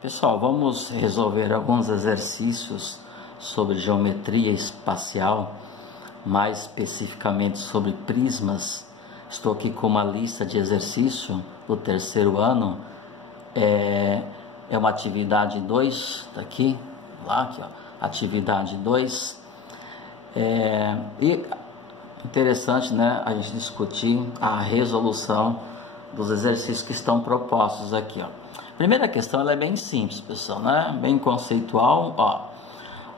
Pessoal, vamos resolver alguns exercícios sobre geometria espacial, mais especificamente sobre prismas. Estou aqui com uma lista de exercício do terceiro ano. É uma atividade 2, daqui, lá, aqui, ó, atividade 2. E interessante, né, a gente discutir a resolução dos exercícios que estão propostos aqui, ó. Primeira questão, ela é bem simples, pessoal, né? Bem conceitual, ó.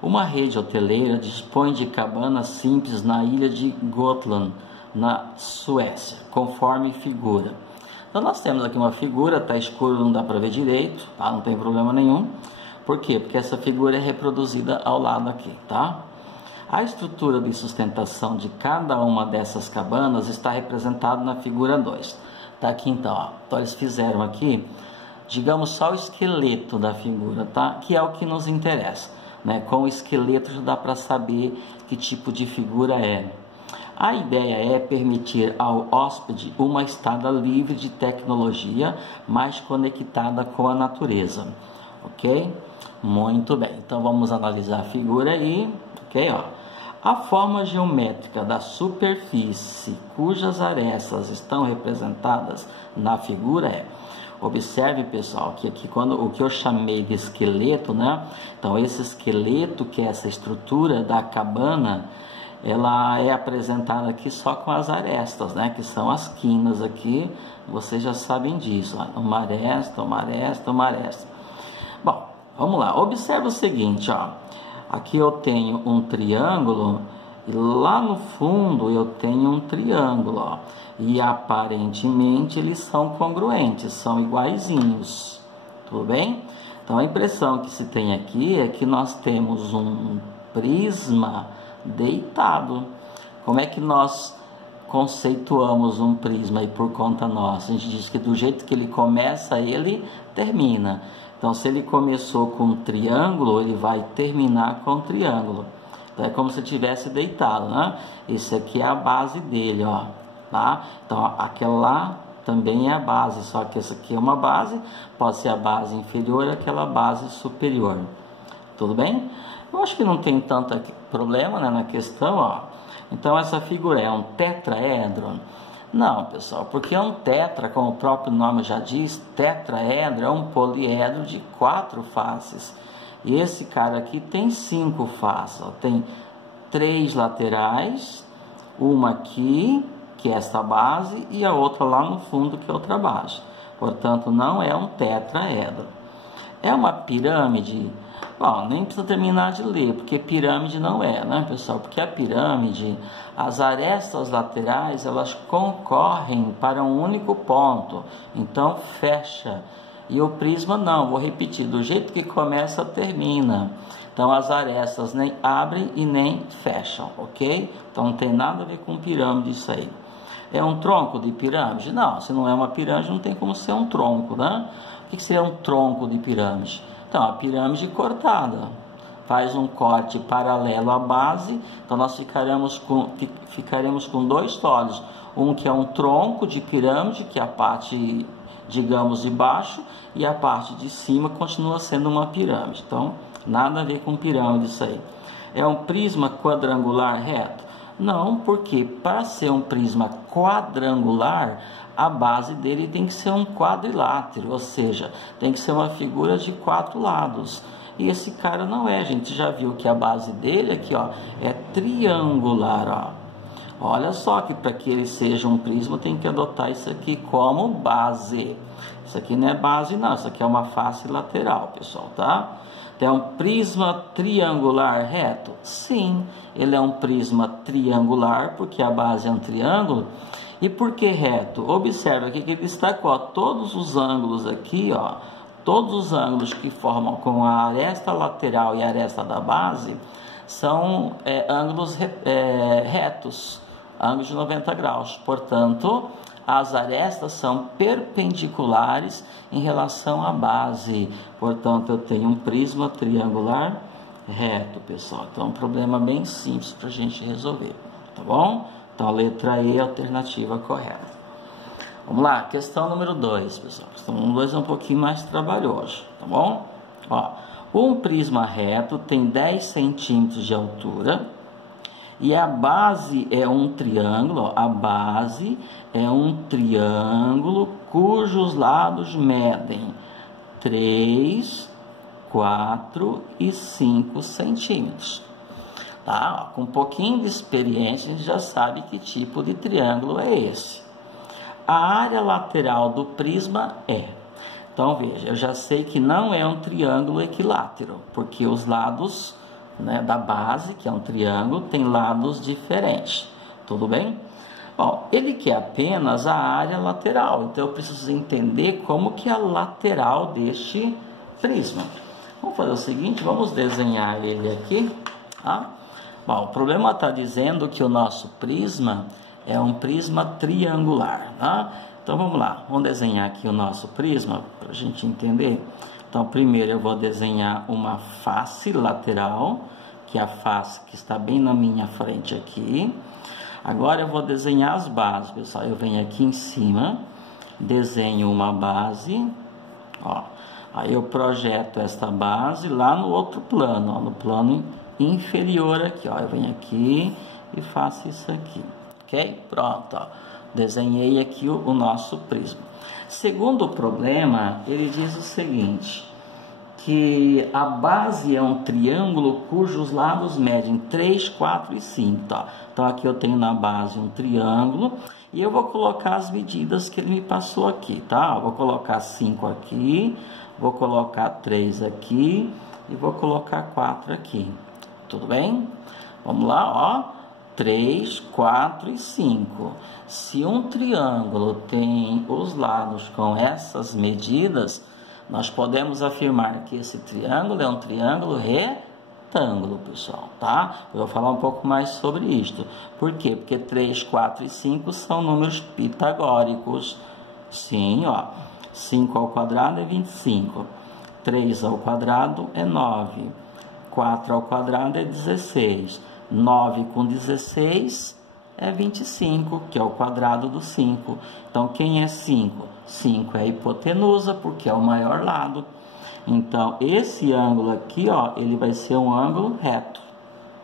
Uma rede hoteleira dispõe de cabanas simples na ilha de Gotland, na Suécia, conforme figura. Então nós temos aqui uma figura, tá escuro, não dá para ver direito, tá? Não tem problema nenhum. Por quê? Porque essa figura é reproduzida ao lado aqui, tá? A estrutura de sustentação de cada uma dessas cabanas está representada na figura 2. Tá aqui então, ó. Então eles fizeram aqui, digamos, só o esqueleto da figura, tá? Que é o que nos interessa, né? Com o esqueleto já dá para saber que tipo de figura é. A ideia é permitir ao hóspede uma estada livre de tecnologia, mais conectada com a natureza, ok? Muito bem, então vamos analisar a figura aí, ok? Ó. A forma geométrica da superfície cujas arestas estão representadas na figura é... Observe, pessoal, que aqui o que eu chamei de esqueleto, né? Então esse esqueleto, que é essa estrutura da cabana, ela é apresentada aqui só com as arestas, né? Que são as quinas aqui, vocês já sabem disso, ó. Uma aresta, uma aresta, uma aresta. Bom, vamos lá, observe o seguinte, ó. Aqui eu tenho um triângulo e lá no fundo eu tenho um triângulo, ó. E aparentemente eles são congruentes, são iguaizinhos, tudo bem? Então a impressão que se tem aqui é que nós temos um prisma deitado. Como é que nós conceituamos um prisma aí por conta nossa? A gente diz que do jeito que ele começa, ele termina. Então se ele começou com um triângulo, ele vai terminar com um triângulo. Então é como se estivesse deitado, né? Esse aqui é a base dele, ó. Tá? Então aquela lá também é a base, só que essa aqui é uma base, pode ser a base inferior e aquela base superior. Tudo bem? Eu acho que não tem tanto problema, né, na questão, ó. Então essa figura é um tetraedro? Não, pessoal, porque é um tetra, como o próprio nome já diz, tetraedro é um poliedro de 4 faces. E esse cara aqui tem 5 faces, ó. Tem 3 laterais, uma aqui, que é esta base, e a outra lá no fundo, que é outra base. Portanto, não é um tetraedro. É uma pirâmide? Bom, nem precisa terminar de ler, porque pirâmide não é, né, pessoal? Porque a pirâmide, as arestas laterais, elas concorrem para um único ponto. Então, fecha. E o prisma não, vou repetir, do jeito que começa, termina. Então as arestas nem abrem e nem fecham, ok? Então não tem nada a ver com pirâmide isso aí. É um tronco de pirâmide? Não, se não é uma pirâmide não tem como ser um tronco, né? O que seria um tronco de pirâmide? Então a pirâmide cortada, faz um corte paralelo à base, então nós ficaremos com 2 solos. Um que é um tronco de pirâmide, que é a parte, digamos, de baixo, e a parte de cima continua sendo uma pirâmide. Então nada a ver com pirâmide isso aí. É um prisma quadrangular reto? Não, porque para ser um prisma quadrangular, a base dele tem que ser um quadrilátero, ou seja, tem que ser uma figura de 4 lados. E esse cara não é, a gente já viu que a base dele aqui, ó, é triangular, ó. Olha só que para que ele seja um prisma tem que adotar isso aqui como base. Isso aqui não é base não, isso aqui é uma face lateral, pessoal, tá? É um prisma triangular reto? Sim, ele é um prisma triangular porque a base é um triângulo. E por que reto? Observe aqui que ele destacou, ó, todos os ângulos aqui, ó, todos os ângulos que formam com a aresta lateral e a aresta da base são ângulos retos, ângulos de 90 graus. Portanto, as arestas são perpendiculares em relação à base. Portanto, eu tenho um prisma triangular reto, pessoal. Então, é um problema bem simples para a gente resolver, tá bom? Então, a letra E é a alternativa correta. Vamos lá, questão número 2, pessoal. Questão número 2 é um pouquinho mais trabalhoso, tá bom? Ó, um prisma reto tem 10 centímetros de altura e a base é um triângulo, ó, a base é um triângulo cujos lados medem 3, 4 e 5 centímetros. Tá? Ó, com um pouquinho de experiência, a gente já sabe que tipo de triângulo é esse. A área lateral do prisma é. Então, veja, eu já sei que não é um triângulo equilátero, porque os lados, né, da base, que é um triângulo, tem lados diferentes. Tudo bem? Bom, ele quer apenas a área lateral, então eu preciso entender como que é a lateral deste prisma. Vamos fazer o seguinte, vamos desenhar ele aqui, tá? Bom, o problema está dizendo que o nosso prisma é um prisma triangular, tá? Então vamos lá, vamos desenhar aqui o nosso prisma para a gente entender. Então primeiro eu vou desenhar uma face lateral, que é a face que está bem na minha frente aqui. Agora eu vou desenhar as bases, pessoal. Eu venho aqui em cima, desenho uma base, ó. Aí eu projeto esta base lá no outro plano, ó, no plano inferior aqui, ó. Eu venho aqui e faço isso aqui, ok? Pronto, ó. Desenhei aqui o nosso prisma. Segundo problema, ele diz o seguinte, que a base é um triângulo cujos lados medem 3, 4 e 5, tá? Então aqui eu tenho na base um triângulo e eu vou colocar as medidas que ele me passou aqui, tá? Eu vou colocar 5 aqui, vou colocar 3 aqui e vou colocar 4 aqui. Tudo bem? Vamos lá, ó. 3, 4 e 5. Se um triângulo tem os lados com essas medidas, nós podemos afirmar que esse triângulo é um triângulo retângulo, pessoal, tá? Eu vou falar um pouco mais sobre isto. Por quê? Porque 3, 4 e 5 são números pitagóricos. Sim, ó. 5 ao quadrado é 25. 3 ao quadrado é 9. 4 ao quadrado é 16. 9 com 16 é 25, que é o quadrado do 5. Então, quem é 5? 5 é a hipotenusa, porque é o maior lado. Então, esse ângulo aqui, ó, ele vai ser um ângulo reto,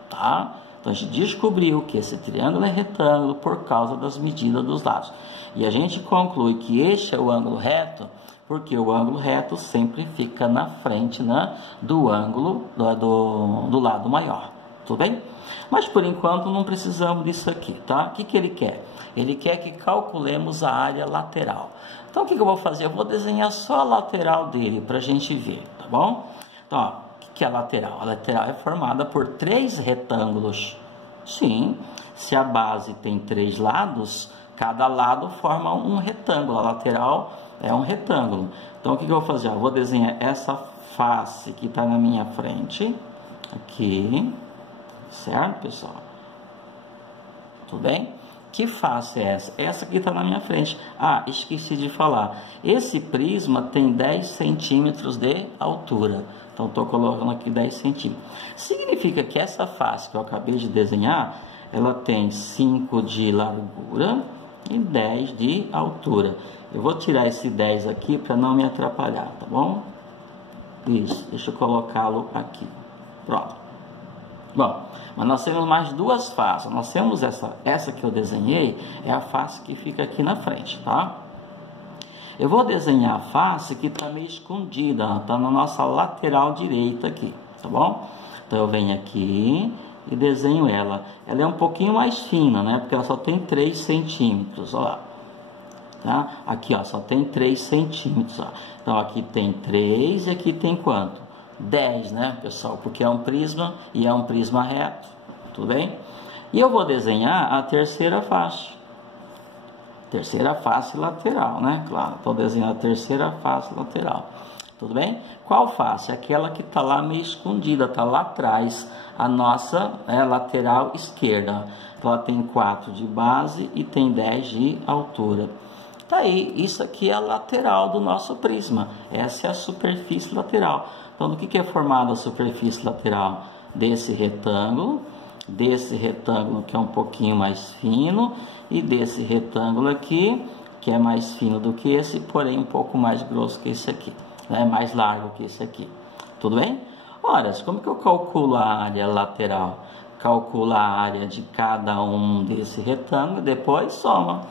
tá? Então, a gente descobriu que esse triângulo é retângulo por causa das medidas dos lados. E a gente conclui que este é o ângulo reto, porque o ângulo reto sempre fica na frente, né, do ângulo do lado maior. Tudo bem? Mas por enquanto não precisamos disso aqui, tá? O que que ele quer? Ele quer que calculemos a área lateral. Então o que que eu vou fazer? Eu vou desenhar só a lateral dele para a gente ver, tá bom? Então, ó, o que é a lateral? A lateral é formada por 3 retângulos. Sim, se a base tem 3 lados, cada lado forma um retângulo. A lateral é um retângulo. Então o que que eu vou fazer? Eu vou desenhar essa face que está na minha frente, aqui. Certo, pessoal? Tudo bem? Que face é essa? Essa aqui está na minha frente. Ah, esqueci de falar. Esse prisma tem 10 centímetros de altura. Então, estou colocando aqui 10 centímetros. Significa que essa face que eu acabei de desenhar, ela tem 5 de largura e 10 de altura. Eu vou tirar esse 10 aqui para não me atrapalhar, tá bom? Isso, deixa eu colocá-lo aqui. Pronto. Bom, mas nós temos mais duas faces. Nós temos essa que eu desenhei, é a face que fica aqui na frente, tá? Eu vou desenhar a face que está meio escondida, está na nossa lateral direita aqui, tá bom? Então eu venho aqui e desenho ela. Ela é um pouquinho mais fina, né? Porque ela só tem 3 centímetros, ó lá. Tá? Aqui, ó, só tem 3 centímetros, ó. Então aqui tem 3 e aqui tem quanto? 10, né, pessoal? Porque é um prisma e é um prisma reto, tudo bem? E eu vou desenhar a terceira face. Terceira face lateral, né? Claro, estou desenhando a terceira face lateral. Tudo bem? Qual face? Aquela que está lá meio escondida, está lá atrás, a nossa lateral esquerda. Então, ela tem 4 de base e tem 10 de altura. Tá aí, isso aqui é a lateral do nosso prisma. Essa é a superfície lateral. Então, do que é formada a superfície lateral? Desse retângulo que é um pouquinho mais fino, e desse retângulo aqui, que é mais fino do que esse, porém um pouco mais grosso que esse aqui, né? Mais largo que esse aqui. Tudo bem? Ora, como que eu calculo a área lateral? Calculo a área de cada um desse retângulo e depois soma.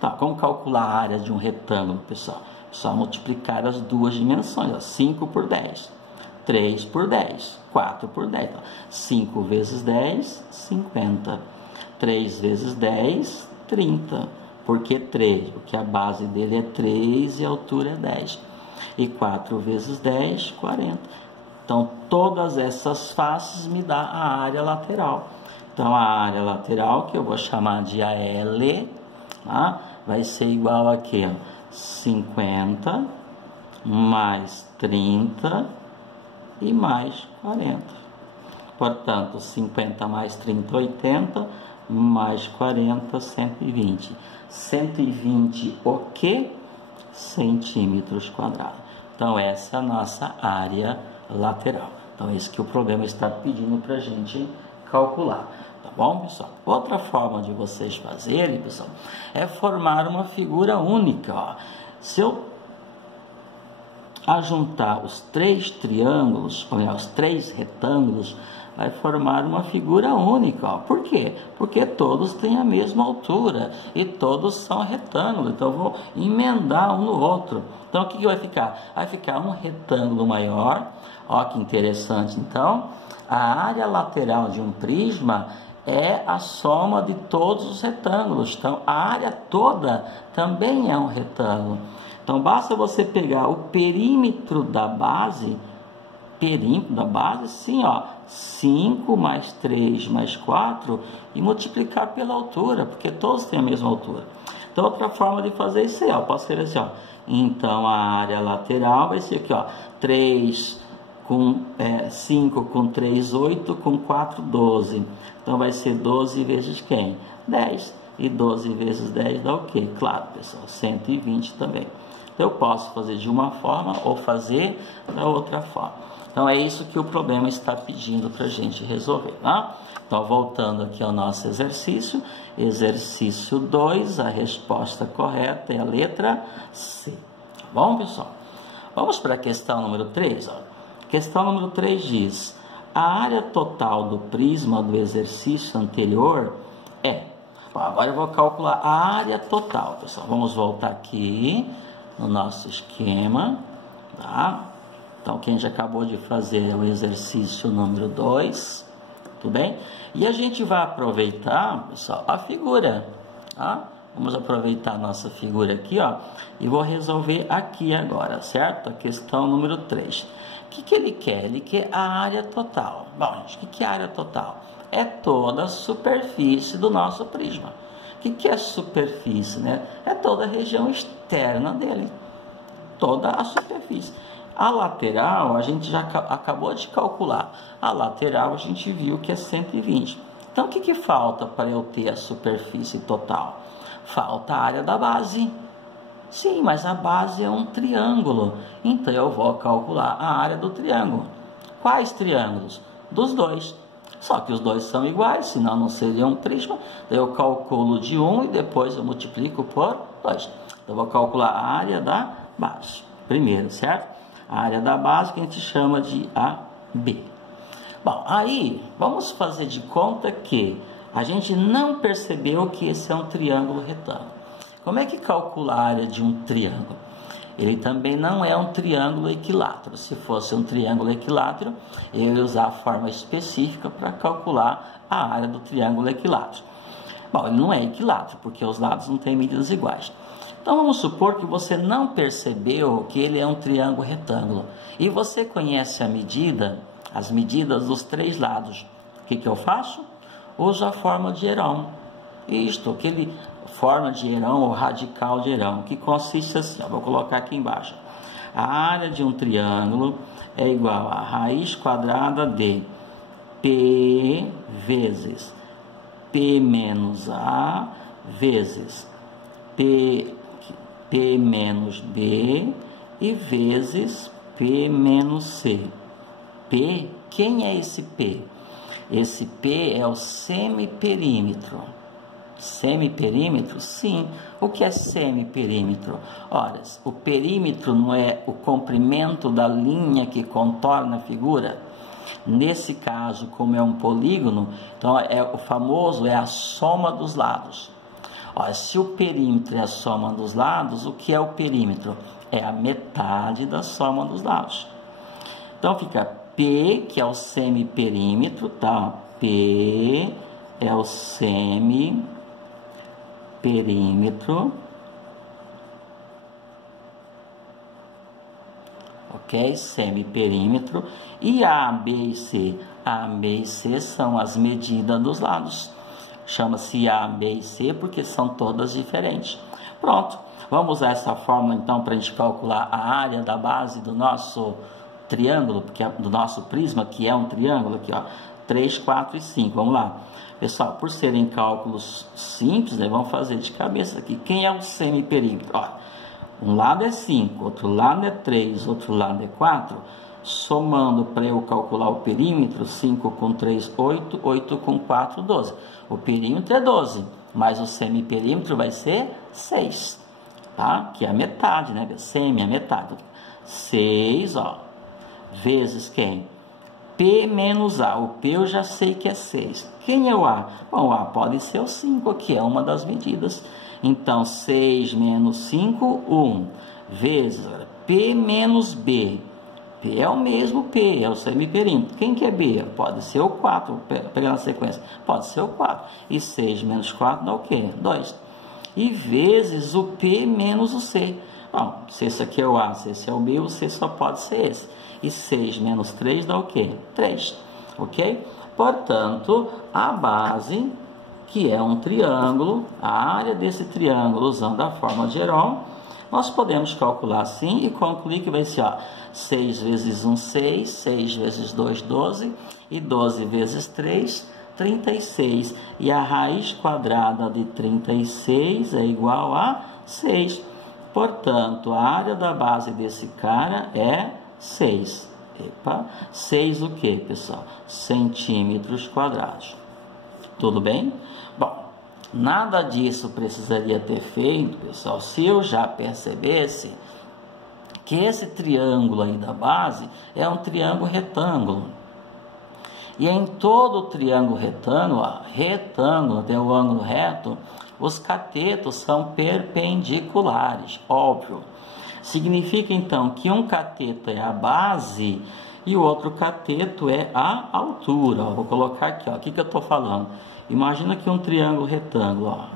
Tá, como calcular a área de um retângulo, pessoal? Só multiplicar as duas dimensões, ó, 5 por 10, 3 por 10, 4 por 10. Ó. 5 vezes 10, 50. 3 vezes 10, 30. Por que 3? Porque a base dele é 3 e a altura é 10. E 4 vezes 10, 40. Então, todas essas faces me dá a área lateral. Então, a área lateral, que eu vou chamar de AL, tá? Vai ser igual a quê? 50 mais 30 e mais 40. Portanto, 50 mais 30, 80, mais 40, 120. 120 o quê? Centímetros quadrados. Então, essa é a nossa área lateral. Então, é isso que o problema está pedindo para a gente calcular. Tá bom, pessoal? Outra forma de vocês fazerem, pessoal, é formar uma figura única. Ó. Se eu ajuntar os 3 triângulos, ou melhor, os 3 retângulos, vai formar uma figura única. Ó. Por quê? Porque todos têm a mesma altura e todos são retângulos. Então, eu vou emendar um no outro. Então, o que vai ficar? Vai ficar um retângulo maior. Ó, que interessante. Então, a área lateral de um prisma é a soma de todos os retângulos. Então, a área toda também é um retângulo. Então, basta você pegar o perímetro da base, sim, ó, 5 mais 3 mais 4, e multiplicar pela altura, porque todos têm a mesma altura. Então, outra forma de fazer isso aí, ó, posso escrever assim, ó. Então, a área lateral vai ser aqui, ó, 5 com 3, 8, com 4, 12. Então, vai ser 12 vezes quem? 10. E 12 vezes 10 dá o quê? Claro, pessoal, 120 também. Então, eu posso fazer de uma forma ou fazer da outra forma. Então, é isso que o problema está pedindo para a gente resolver, tá? Então, voltando aqui ao nosso exercício. Exercício 2, a resposta correta é a letra C. Tá bom, pessoal? Vamos para a questão número 3, ó. Questão número 3 diz: a área total do prisma do exercício anterior é... Bom, agora eu vou calcular a área total, pessoal. Vamos voltar aqui no nosso esquema, tá? Então, quem já acabou de fazer é o exercício número 2, tudo bem? E a gente vai aproveitar, pessoal, a figura, tá? Vamos aproveitar a nossa figura aqui, ó, e vou resolver aqui agora, certo? A questão número 3. O que ele quer? Ele quer a área total. Bom, gente, o que é a área total? É toda a superfície do nosso prisma. O que é a superfície, né? É toda a região externa dele. Toda a superfície. A lateral, a gente já acabou de calcular. A lateral, a gente viu que é 120. Então, o que falta para eu ter a superfície total? Falta a área da base. Sim, mas a base é um triângulo. Então, eu vou calcular a área do triângulo. Quais triângulos? Dos dois. Só que os dois são iguais, senão não seria um prisma. Eu calculo de 1 e depois eu multiplico por 2. Eu vou calcular a área da base primeiro, certo? A área da base que a gente chama de AB. Bom, aí vamos fazer de conta que a gente não percebeu que esse é um triângulo retângulo. Como é que calcula a área de um triângulo? Ele também não é um triângulo equilátero. Se fosse um triângulo equilátero, eu ia usar a forma específica para calcular a área do triângulo equilátero. Bom, ele não é equilátero, porque os lados não têm medidas iguais. Então, vamos supor que você não percebeu que ele é um triângulo retângulo. E você conhece as medidas dos 3 lados. O que eu faço? Uso a forma de Heron. Aquele forma de Heron ou radical de Heron, que consiste assim, ó, vou colocar aqui embaixo. A área de um triângulo é igual a raiz quadrada de P vezes P menos A vezes P menos B e vezes P menos C. P, quem é esse P? Esse P é o semiperímetro, Semiperímetro? Sim. O que é semiperímetro? Ora, o perímetro não é o comprimento da linha que contorna a figura? Nesse caso, como é um polígono, então o famoso é a soma dos lados. Ora, se o perímetro é a soma dos lados, o que é o perímetro? É a metade da soma dos lados. Então fica P, que é o semiperímetro, tá? P é o semiperímetro, ok? Semiperímetro. E A, B e C? A, B e C são as medidas dos lados. Chama-se A, B e C porque são todas diferentes. Pronto, vamos usar essa fórmula então para a gente calcular a área da base do nosso triângulo, porque do nosso prisma, que é um triângulo aqui, ó, 3, 4 e 5. Vamos lá. Pessoal, por serem cálculos simples, né, vamos fazer de cabeça aqui. Quem é o semiperímetro? Ó, um lado é 5, outro lado é 3, outro lado é 4. Somando para eu calcular o perímetro, 5 com 3, 8, 8 com 4, 12. O perímetro é 12, mas o semiperímetro vai ser 6, tá? Que é a metade, né? Semi é a metade. 6, ó, vezes quem? P menos A. O P eu já sei que é 6. Quem é o A? Bom, o A pode ser o 5, que é uma das medidas. Então, 6 menos 5, 1, vezes P menos B. P é o mesmo P, é o semiperímetro. Quem que é B? Pode ser o 4, pegando a sequência. Pode ser o 4. E 6 menos 4 dá o quê? 2. E vezes o P menos o C. Bom, se esse aqui é o A, se esse é o B, o C só pode ser esse. E 6 menos 3 dá o quê? 3. Ok? Portanto, a base, que é um triângulo, a área desse triângulo, usando a fórmula de Heron, nós podemos calcular assim e concluir que vai ser, ó, 6 vezes 1, 6, 6 vezes 2, 12, e 12 vezes 3, 36. E a raiz quadrada de 36 é igual a 6. Portanto, a área da base desse cara é 6. Epa, 6 o que, pessoal? Centímetros quadrados. Tudo bem? Bom, nada disso precisaria ter feito, pessoal, se eu já percebesse que esse triângulo aí da base é um triângulo retângulo. E em todo triângulo retângulo, ó, retângulo tem o ângulo reto, os catetos são perpendiculares, óbvio. Significa então que um cateto é a base e o outro cateto é a altura. Ó, vou colocar aqui, ó, o que eu estou falando? Imagina que um triângulo retângulo, ó.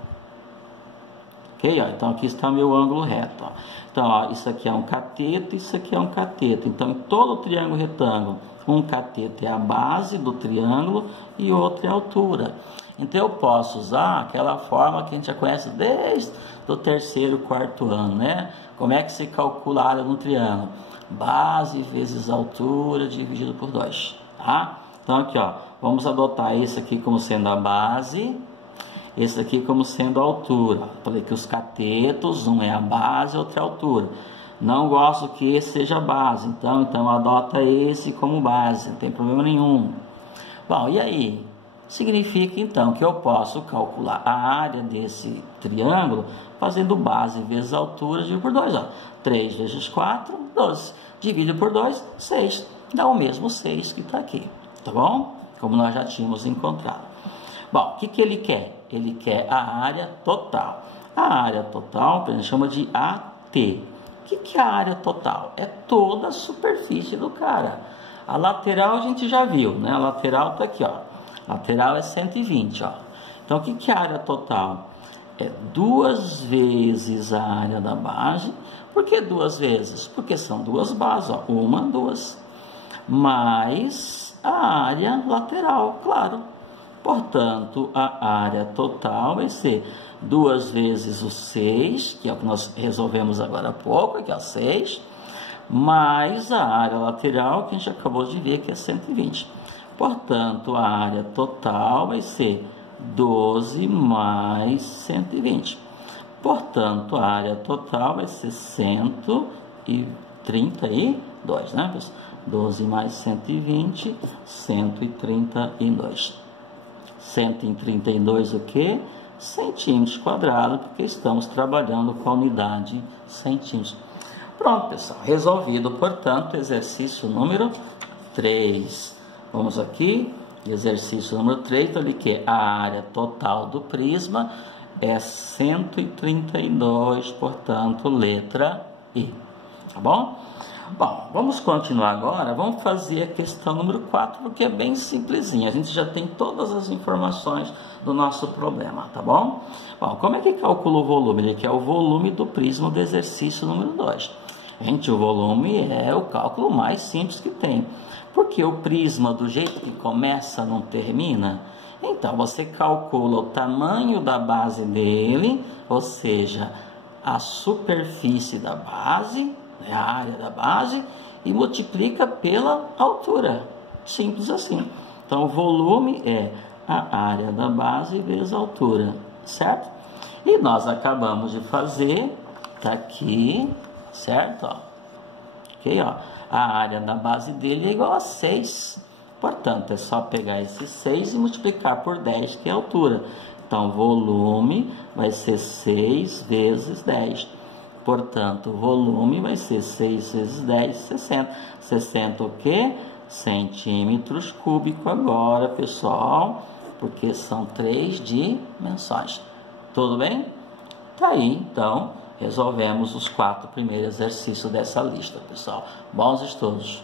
Ok? Ó, então aqui está meu ângulo reto. Ó. Então, ó, isso aqui é um cateto, isso aqui é um cateto. Então, em todo triângulo retângulo, um cateto é a base do triângulo e outro é a altura. Então, eu posso usar aquela forma que a gente já conhece desde o terceiro, quarto ano, né? Como é que se calcula a área de um triângulo? Base vezes altura dividido por 2, tá? Então, aqui, ó, vamos adotar esse aqui como sendo a base, esse aqui como sendo a altura. Falei que os catetos, um é a base, outro é a altura. Não gosto que esse seja a base, então adota esse como base, não tem problema nenhum. Bom, e aí? Significa então que eu posso calcular a área desse triângulo fazendo base vezes altura dividido por 2. Ó. 3 vezes 4, 12. Dividido por 2, 6. Dá o mesmo 6 que está aqui. Tá bom? Como nós já tínhamos encontrado. Bom, o que ele quer? Ele quer a área total. A área total, a gente chama de AT. O que é a área total? É toda a superfície do cara. A lateral a gente já viu, né? A lateral está aqui, ó. Lateral é 120, ó. Então, o que é a área total? É 2 vezes a área da base. Por que 2 vezes? Porque são 2 bases, ó. 1, 2. Mais a área lateral, claro. Portanto, a área total vai ser 2 vezes o 6, que é o que nós resolvemos agora há pouco, que é o 6, mais a área lateral, que a gente acabou de ver, que é 120. Portanto, a área total vai ser 12 mais 120. Portanto, a área total vai ser 132, né, pessoal? 12 mais 120, 132. 132 o quê? centímetros quadrados, porque estamos trabalhando com a unidade centímetros. Pronto, pessoal, resolvido, portanto, exercício número 3. Vamos aqui, exercício número 3, então, ali que a área total do prisma é 132, portanto, letra I, tá bom? Bom, vamos continuar agora, vamos fazer a questão número 4, porque é bem simplesinha, a gente já tem todas as informações do nosso problema, tá bom? Bom, como é que calcula o volume? Ele quer o volume do prisma do exercício número 2. Gente, o volume é o cálculo mais simples que tem, porque o prisma, do jeito que começa, não termina. Então, você calcula o tamanho da base dele, ou seja, a superfície da base, a área da base, e multiplica pela altura. Simples assim. Então, o volume é a área da base vezes a altura, certo? E nós acabamos de fazer, tá aqui, certo? Ó. Ok, ó. A área da base dele é igual a 6. Portanto, é só pegar esse 6 e multiplicar por 10, que é a altura. Então, volume vai ser 6 vezes 10. Portanto, o volume vai ser 6 vezes 10, 60. 60 o quê? Centímetros cúbicos agora, pessoal, porque são 3 dimensões. Tudo bem? Tá aí, então, resolvemos os 4 primeiros exercícios dessa lista, pessoal. Bons estudos!